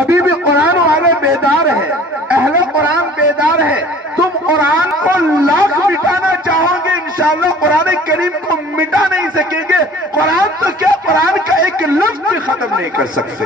ابھی بھی قرآن والے بیدار ہیں، اہل قرآن بیدار ہے۔ تم قرآن کو لاکھ مٹانا چاہو گے، انشاءاللہ قرآن کریم کو مٹا نہیں سکیں گے۔ قرآن تو کیا، قرآن کا ایک لفظ بھی ختم نہیں کر سکتے۔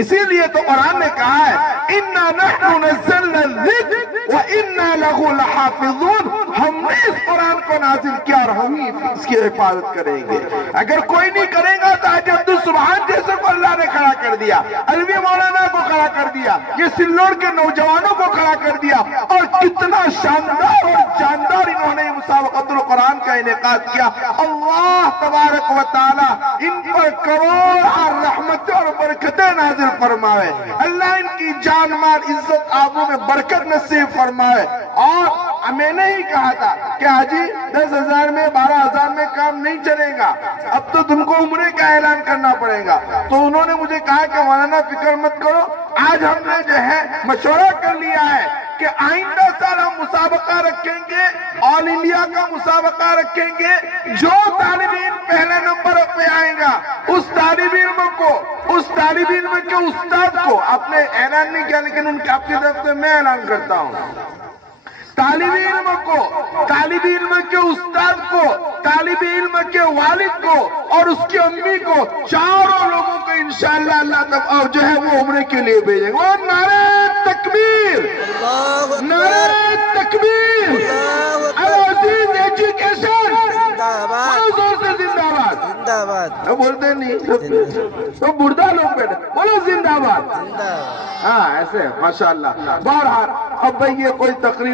اسی لیے تو قرآن نے کہا ہے اِنَّا نَحْنُ نَزَّلْنَا الذِّكْرَ وَإِنَّا لَهُ لَحَافِظُونَ، ہم نے اس قرآن کو نازل کیا اور ہم ہی اس کی حفاظت کریں گے۔ اگر کوئی نہیں کرے گا تو آج عبدالسبحان جیسے کو اللہ نے کھڑا کر دیا، علوی مولانا کو کھڑا کر دیا، یہ سلوڑ کے نوجوانوں کو کھڑا کر دیا، اور کتنا شاندار اور جاندار انہوں نے مسابقۃ القرآن کا انعقاد کیا۔ اللہ تبارک و تعالی ان پر کروڑ رحمتیں اور برکتیں نازل فرمائے، اللہ ان کی جان مال عزت آبرو میں برکت نصیب فرمائے۔ اور میں نے ہی کہا تھا کہ حاجی 10,000 میں 12,000 میں کام نہیں چلے گا، اب تو تم کو عمرے کا اعلان کرنا پڑے گا۔ تو انہوں نے مجھے کہا کہ مولانا فکر مت کرو، آج ہم نے جو ہے مشورہ کر لیا ہے کہ آئندہ سال ہم مسابقہ رکھیں گے، آل انڈیا کا مسابقہ رکھیں گے۔ جو طالب علم پہلے نمبر پہ آئے گا اس طالب علم کے استاد کو، آپ نے اعلان نہیں کیا لیکن ان کے آپ کی طرف سے میں اعلان کرتا ہوں، طالب علم کو، طالب علم کے استاد کو، طالب علم کے والد کو اور اس کی امی کو، چاروں لوگوں کو انشاءاللہ اللہ جو ہے وہ عمرے کے لیے بھیجیں گے۔ اور نعرہ تکبیر، نعرہ تکبیر، العزیز ایجوکیشن، بہت زور سے زندہ باد، بولتے نہیں تو بردہ لوگ بیٹھے، بولو زندہ باد، ہاں ایسے ماشاءاللہ۔ بہرحال اب بھئی یہ کوئی تقریر